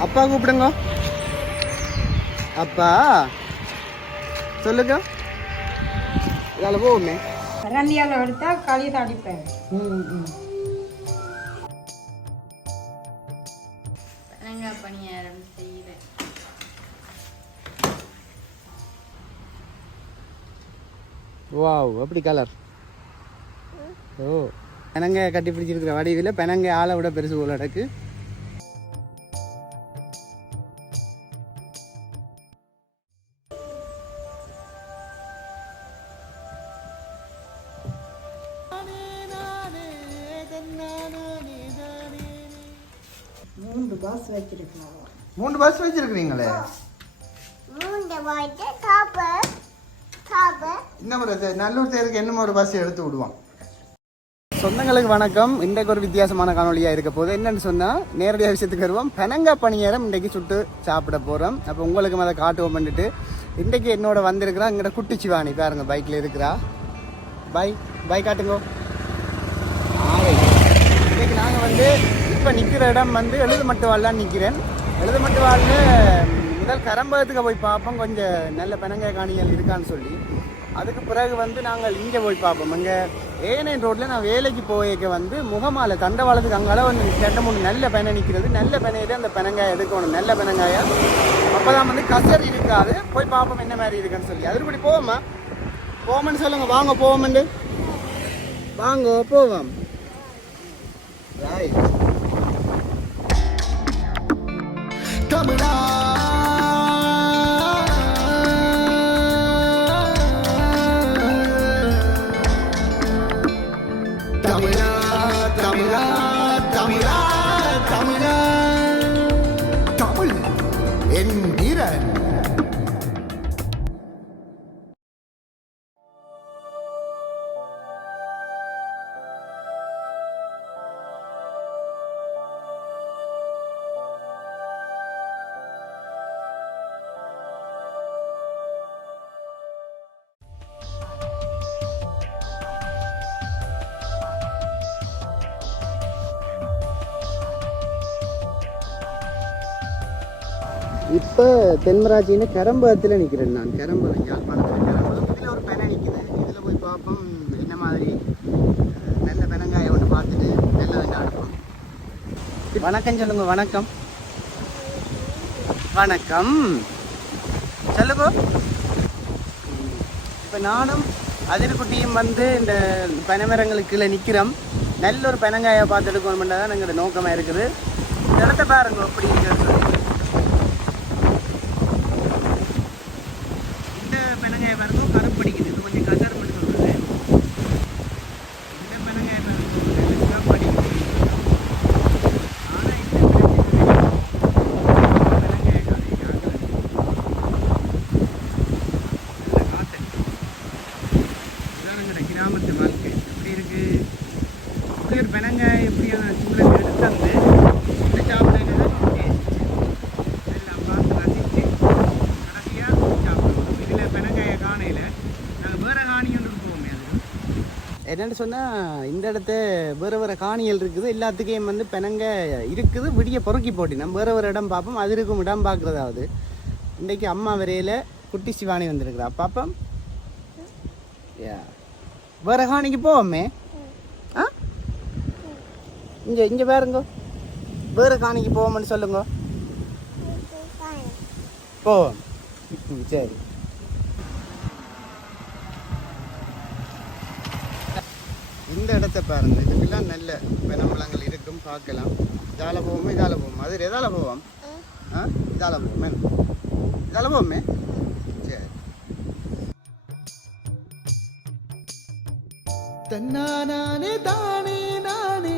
அப்பா கூப்பிடுங்க. அப்பா சொல்லுங்க. இதால போவோமே கரண்டியால் எடுத்தா களி தடிப்பேன் ம் ம். தேங்காய் பணியாரம் செய்கிறேன் வாவ் அப்படி கலர் ஓ. பெனங்க கட்டி பிடிச்சிருக்கிற வடிவில் பெனங்க ஆளை விட பெருசு போல இடக்கு இன்னும் ஒரு நல்லூர் தேருக்கு இன்னும் ஒரு பஸ் எடுத்து விடுவான். சொந்தங்களுக்கு வணக்கம். இன்றைக்கு ஒரு வித்தியாசமான காணொலியாக இருக்க போது என்னன்னு சொன்னால் நேரடியாக விஷயத்துக்கு வருவோம். பெனங்கா பணியாரம் இன்றைக்கு சுட்டு சாப்பிட போகிறோம் அப்போ உங்களுக்கு அதை காட்டுவோம் பண்ணிட்டு இன்றைக்கு என்னோட வந்திருக்கிறா இங்கட குட்டி சிவானி. பாருங்க பைக்கில் இருக்கிறா. பை பை காட்டுங்கோ. இன்றைக்கு நாங்கள் வந்து இப்போ நிற்கிற இடம் வந்து எழுதுமட்டுவாள்லாம் நிற்கிறேன் எழுதுமட்டுவாளில் முதல் கரம்பகத்துக்கு போய் பார்ப்போம். கொஞ்சம் நல்ல பெனங்காய் காணிகள் இருக்கான்னு சொல்லி. அதுக்கு பிறகு வந்து நாங்கள் இங்கே போய் பார்ப்போம். இங்கே ஏனைன் ரோட்டில் நான் வேலைக்கு போயிருக்க வந்து முகமால தண்டவாளத்துக்கு அங்கால வந்து ரெண்டு மூணு நல்ல பெனை நிற்கிறது நல்ல பெனையில அந்த பெனங்காய் எடுக்கணும். நல்ல பெனங்காயா. அப்போ தான் வந்து கசர் இருக்காது. போய் பார்ப்போம் என்ன மாதிரி இருக்குன்னு சொல்லி. அதுபடி போவோமா போவோம்னு சொல்லுங்க. வாங்க போவோம்ண்டு வாங்க போவோம். ராய் இப்போ தென்மராட்சின்னு கரம்பகத்தில் நிற்கிறேன் நான். கரம்பகம் யாழ்ப்பாணத்தில் கரம்பகம். இதில் ஒரு பெனை நிற்குது இதில் போய் பார்ப்போம் என்ன மாதிரி நல்ல பெனங்காயை ஒன்று பார்த்துட்டு நல்ல வெங்காயம் வணக்கம் சொல்லுங்க வணக்கம். வணக்கம். சொல்லுங்க. இப்போ நானும் அதிர்குட்டியும் வந்து இந்த பனைமரங்களுக்கு கீழே நிற்கிறோம் நல்ல ஒரு பெனங்காயை பார்த்து எடுக்கணும் தான் எங்களோட நோக்கமாக இருக்குது. இடத்த பாருங்க அப்படின்னு சொல்லி இந்த பெனங்காய பாருங்க கருப்படிக்குது இது கொஞ்சம் கலர் மட்டும் சொல்றது இந்த பெனங்காய பாருங்க கருப்படிக்குது ஆனா இந்த பெனங்காய காலை யாருக்கும் நல்ல காத்து இதான் எங்களோட கிராமத்து வாழ்க்கை எப்படி இருக்கு இப்படி ஒரு பெனங்காய் எப்படியான சூழல் எடுத்தாந்து இதை சாப்பிடுறது எல்லாம் பார்த்து ரசித்து கடைசியாக சாப்பிடுவோம் இதில் பெனங்காயை காணையில் நாங்கள் வேறு காணி ஒன்று போவோமே அது என்னென்னு சொன்னால் இந்த இடத்த வேறு வேறு காணிகள் இருக்குது. எல்லாத்துக்கும் வந்து பெனங்க இருக்குது விடிய பொறுக்கி போட்டி நம்ம வேறு வேறு இடம் பார்ப்போம் அது இருக்கும் இடம் பார்க்குறதாவது இன்றைக்கி அம்மா வரையில் குட்டி சிவானி வந்திருக்கிறா பாப்போம் யா வேறு காணிக்கு போவோமே இங்கே இங்கே பாருங்க. வேறு காணிக்கு போவோம்னு சொல்லுங்க. போவோம் சரி. இந்த இடத்த பாருங்க. இதுக்கெல்லாம் நல்ல பெனம்பழங்கள் இருக்கும் பார்க்கலாம். இதால போவோமே இதால போவோம் அது எதால போவோம் ஆ? இதால போவோமே இதால போவோமே சரி. தன்னானே தானே நானே.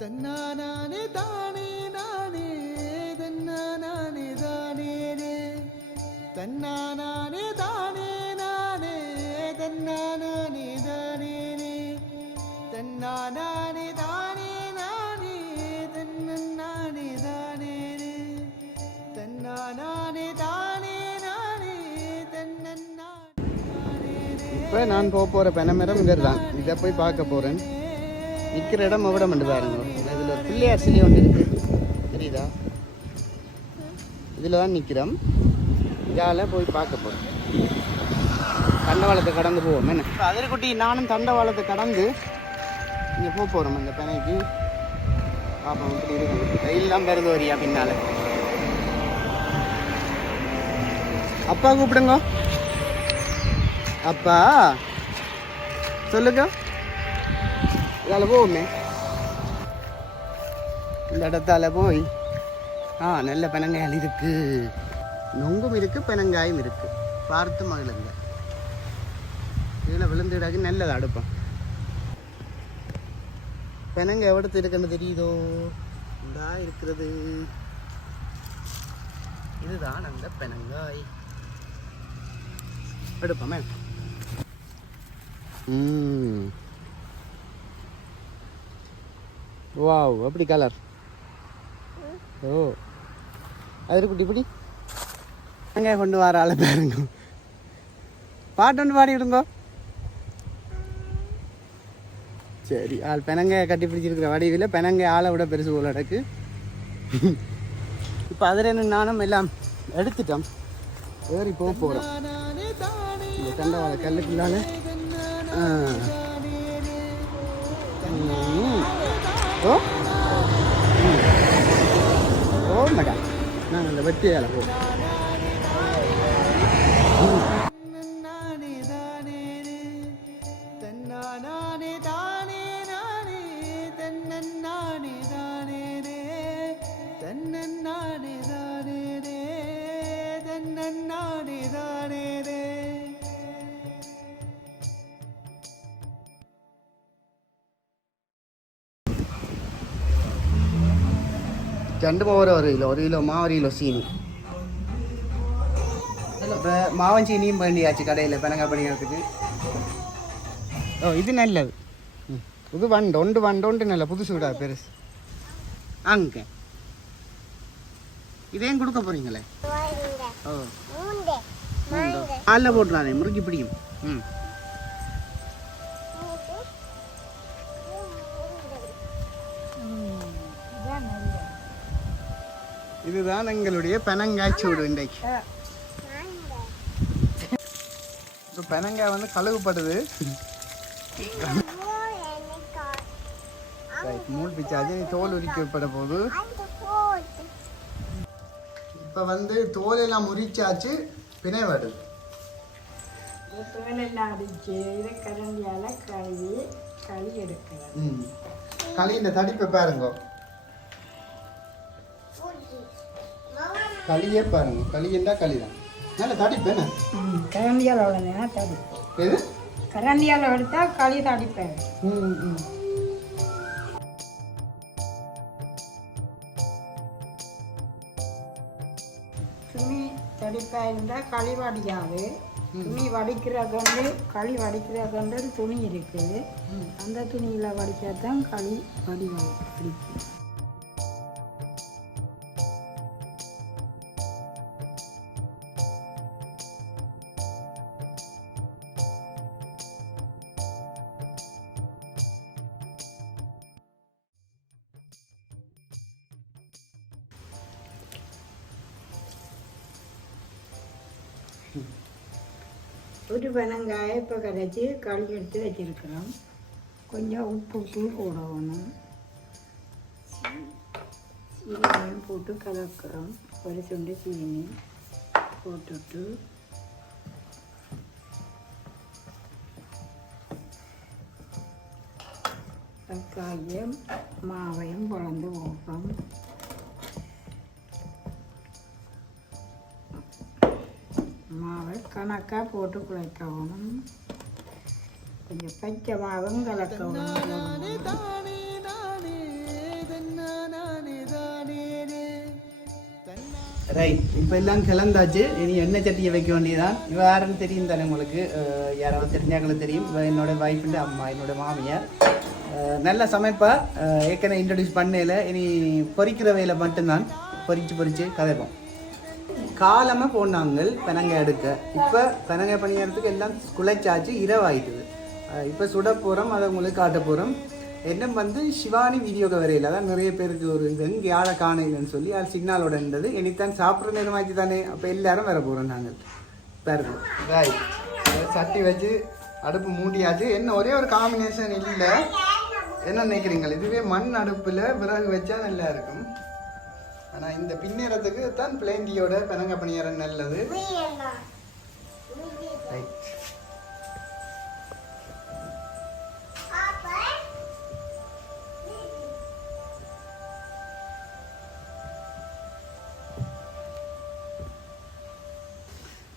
தன்னா நானே தானே நானே தன்னா நானே தானே தன்னா. நானே தானே நானே தன்னா நானே தானே தன்னா. நானே தானே நானே தன்னன் நானே தானே தன்னா. நானே தானே நானே தன்னன் இப்போ நான் போக போகிற பெணமரம்ங்கிறது தான் இதை போய் பார்க்க போகிறேன் நிற்கிற இடம் விட மண்டு பாருங்க. இதில் ஒரு பிள்ளையார் சிலை ஒன்று இருக்கு. தெரியுதா? இதில் தான் நிற்கிறோம் இதால் போய் பார்க்க போகிறோம் தண்டவாளத்தை கடந்து போவோம். என்ன? இப்போ அதிரக்குட்டி நானும் தண்டவாளத்தை கடந்து இங்கே போக போகிறோம் இந்த பெனைக்கு. பாப்போம் இப்படி இருக்கும் ரயில்லாம் வருது வரியா பின்னால். அப்பா கூப்பிடுங்க. அப்பா சொல்லுங்க. இதால் போவோமே இந்த இடத்தால போய் ஆ நல்ல பனங்காயில் இருக்கு நொங்கும் இருக்கு பெனங்காயும் இருக்கு பார்த்து மகிழுங்க கீழே விழுந்துடாக்கு நல்லது அடுப்பம் பெனங்க எவ்வளத்து இருக்குன்னு தெரியுதோ இந்தா இருக்கிறது இதுதான் அந்த பெனங்காய் எடுப்போமே ம் வாவ் அப்படி கலர் ஓ. அது குட்டி இப்படி. அங்கே கொண்டு வர ஆளை பாருங்க. பாட்டு ஒன்று பாடி விடுங்கோ. சரி ஆள் பெனங்க கட்டி பிடிச்சிருக்கிற வடிவில் பெனங்க ஆளை விட பெருசு போல நடக்கு இப்போ அதில் நானும் எல்லாம் எடுத்துட்டோம். ஏறி போக போகிறோம் இந்த தண்டவாள கல்லுக்குள்ளால ஆ. ம். ஓ ம். ஓ மேடம் நாங்கள் அந்த ரெண்டு மாவு ஒரு கிலோ ஒரு கிலோ மாவு ஒரு கிலோ சீனி இப்போ மாவன் சீனியும் வேண்டியாச்சு கடையில் பெனங்கா படிக்கிறதுக்கு ஓ இது நல்லது. இது வண்டு ஒன்று வண்டு ஒன்று நல்ல புதுசு விடா பெருசு அங்கே இதையும் கொடுக்க போறீங்களே வாங்க ஓ காலில் போட்டுறாதே முறுக்கி பிடிக்கும் ம் இதுதான் எங்களுடைய பெனங்காய் சூடு இன்றைக்கு. இப்போ பெனங்காய் வந்து கழுவுப்படுது. மூணு பிச்சாச்சு தோல் உரிக்கப்பட போகுது. இப்போ வந்து தோல் எல்லாம் உரிச்சாச்சு. பிணை வருது. தோலெல்லாம் அடிச்சு கரண்டியால் கழுவி களி எடுக்கலாம் ம். களி இந்த தடிப்பை பாருங்க. களியே பாருங்க. களியண்டா களி தான் நல்ல தடிப்பு என்ன கரண்டியால் உடனே தடி எது? கரண்டியால் எடுத்தா களி தடிப்பேன். ம் ம் துணி தடிப்பா இருந்தால் களி வடியாது. துணி வடிக்கிற கண்டு களி வடிக்கிற கண்டு ஒரு துணி இருக்குது அந்த துணியில் வடித்தா தான் களி வடி வடிக்கும் ஒரு பனங்காய இப்போ கரைச்சி கழுவி எடுத்து வச்சுருக்கிறோம். கொஞ்சம் உப்பு தூள் போடணும். சீனியும் போட்டு கலக்கிறோம். ஒரு சுண்டு சீனி போட்டுட்டு. தக்காளியும் மாவையும் குழந்து போட்டோம் கணக்காக போட்டு குழைக்கணும் கொஞ்சம் பச்சை மாவும் கலக்கவும் ரைட் இப்போ எல்லாம் கிளந்தாச்சு. இனி எண்ணெய் சட்டியை வைக்க வேண்டியதான் இவ யாருன்னு தெரியும் தானே உங்களுக்கு? யாராவது தெரிஞ்சாங்களும் தெரியும். இவ என்னோட வைஃபுண்டு அம்மா என்னோட மாமியார். நல்ல சமைப்பா. ஏற்கனவே இன்ட்ரடியூஸ் பண்ணையில். இனி பொரிக்கிற வேலை மட்டும்தான். பொரிச்சு பொரிச்சு கதைப்போம். காலமாக போனாங்க பினங்க எடுக்க. இப்போ பினங்க பணியாரத்துக்கு எல்லாம் குலைச்சாச்சு இரவாயிட்டுது. இப்போ சுட போகிறோம் அதை உங்களுக்கு காட்ட போகிறோம் என்ன வந்து சிவானி வீடியோக்கு வரையில தான் நிறைய பேருக்கு ஒரு இது எங்கே யாரை காணையிலன்னு சொல்லி அது சிக்னலோட இருந்தது இனித்தான் சாப்பிட்ற நேரமாச்சு தானே? அப்போ எல்லாரும் வர போகிறோம் நாங்கள். பாருங்க. ராய் சட்டி வச்சு அடுப்பு மூட்டியாச்சு என்ன ஒரே ஒரு காம்பினேஷன் இல்லை. என்ன நினைக்கிறீங்க இதுவே மண் அடுப்பில் விறகு வச்சா நல்லா இருக்கும். ஆனால் இந்த பின்னேறத்துக்கு தான் பிளேண்டியோட பெனங்க பணியாரம் நல்லது. ரைட்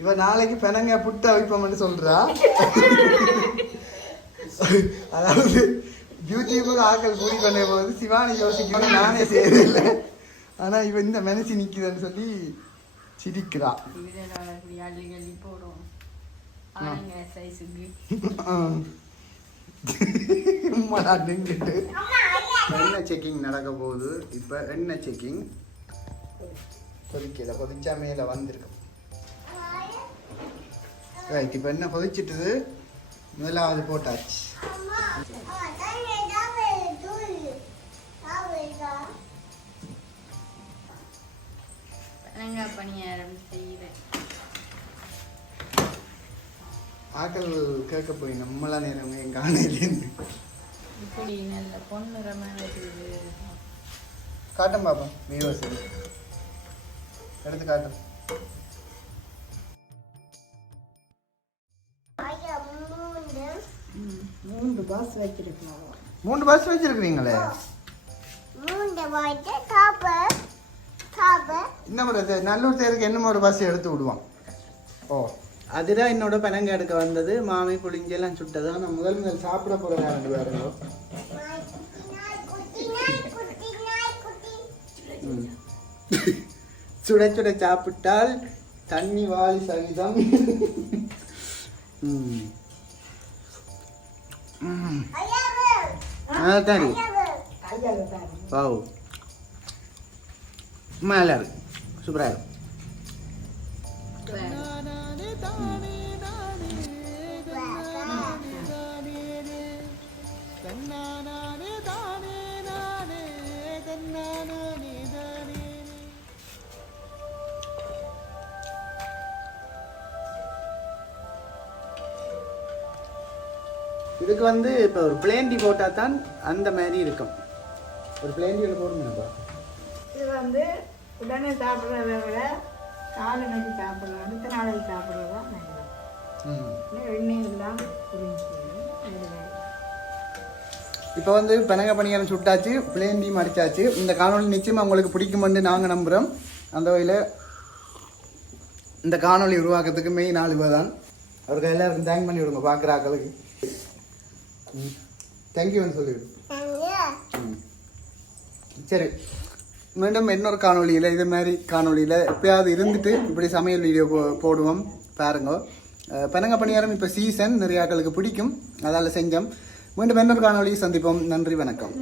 இவ நாளைக்கு பெனங்க புட்டு அவிப்போம்னு சொல்றா. அதாவது யூடியூபர் ஆக்கள் கூடி கொண்டே போது சிவானி யோசிக்கணும் நானே செய்யறதில்லை. ஆனா இவ இந்த மனசு நிக்குதுன்னு சொல்லி சிரிக்கிறா. எண்ணெய் செக்கிங் நடக்க போகுது? இப்போ எண்ணெய் செக்கிங் கொதிக்கல கொதிச்சா மேலே வந்திருக்கும் ரைட் இப்போ என்ன கொதிச்சிட்டுது? முதலாவது போட்டாச்சு. தேங்காய் பணியாரம் செய்வேன். ஆக்கள் கேட்க போய் நம்மளா நேரம் என் காணையிலேருந்து இப்படி நல்ல பொன்னிறமாக இருக்குது. காட்டும் பாப்பா வியூவர்ஸ் எடுத்து காட்டும். மூன்று. பாஸ் வச்சிருக்கலாம் மூணு பஸ் வச்சிருக்கிறீங்களே? மூணு வாய்ட்டு சாப்பு சாப்பு இன்னும் ஒரு நல்லூர் தேருக்கு இன்னும் ஒரு பஸ் எடுத்து விடுவான். ஓ. அதுதான் என்னோட பனங்க எடுக்க வந்தது. மாமி புளிஞ்செல்லாம் சுட்டது ஆனால் முதல் முதல் சாப்பிட போகிற ரெண்டு பேருங்க. நாய் குட்டி நாய் குட்டி நாய் குட்டி நாய் குட்டி ம். சுட சுட சாப்பிட்டால் தண்ணி வாலி சகிதம். பாருங்க வாவ். மேலே இருக்கு சூப்பராக இருக்கும். இதுக்கு வந்து இப்போ ஒரு பிளேண்டி போட்டால் தான் அந்த மாதிரி இருக்கும். ஒரு பிளேண்டியில் போடுங்கப்பா இது வந்து உடனே சாப்பிட்றத விட நாலு நாளைக்கு சாப்பிடலாம் அடுத்த நாளைக்கு சாப்பிட்றது தான் நல்லது. ம். இன்னும் எண்ணெய் எல்லாம் புரிஞ்சு இப்போ வந்து பெனக பணியாரம் சுட்டாச்சு பிளேண்டியும் அடிச்சாச்சு. இந்த காணொளி நிச்சயமாக உங்களுக்கு பிடிக்குமென்று நாங்கள் நம்புகிறோம் அந்த வகையில் இந்த காணொளி உருவாக்கத்துக்கு மெயின் ஆள் இவ தான் அவருக்கு எல்லாருக்கும் தேங்க் பண்ணி விடுங்க பார்க்குற ஆக்களுக்கு. ம். தேங்க்யூன்னு சொல்லிவிடு. சரி. மீண்டும் இன்னொரு காணொலியில் இது மாதிரி காணொளியில் எப்பயாவது இருந்துட்டு இப்படி சமையல் வீடியோ போ போடுவோம் பாருங்க. அஹ் பனங்க பணியாரம் இப்போ சீசன் நிறைய ஆட்களுக்கு பிடிக்கும். அதால் செஞ்சோம். மீண்டும் இன்னொரு காணொலியை சந்திப்போம். நன்றி வணக்கம்.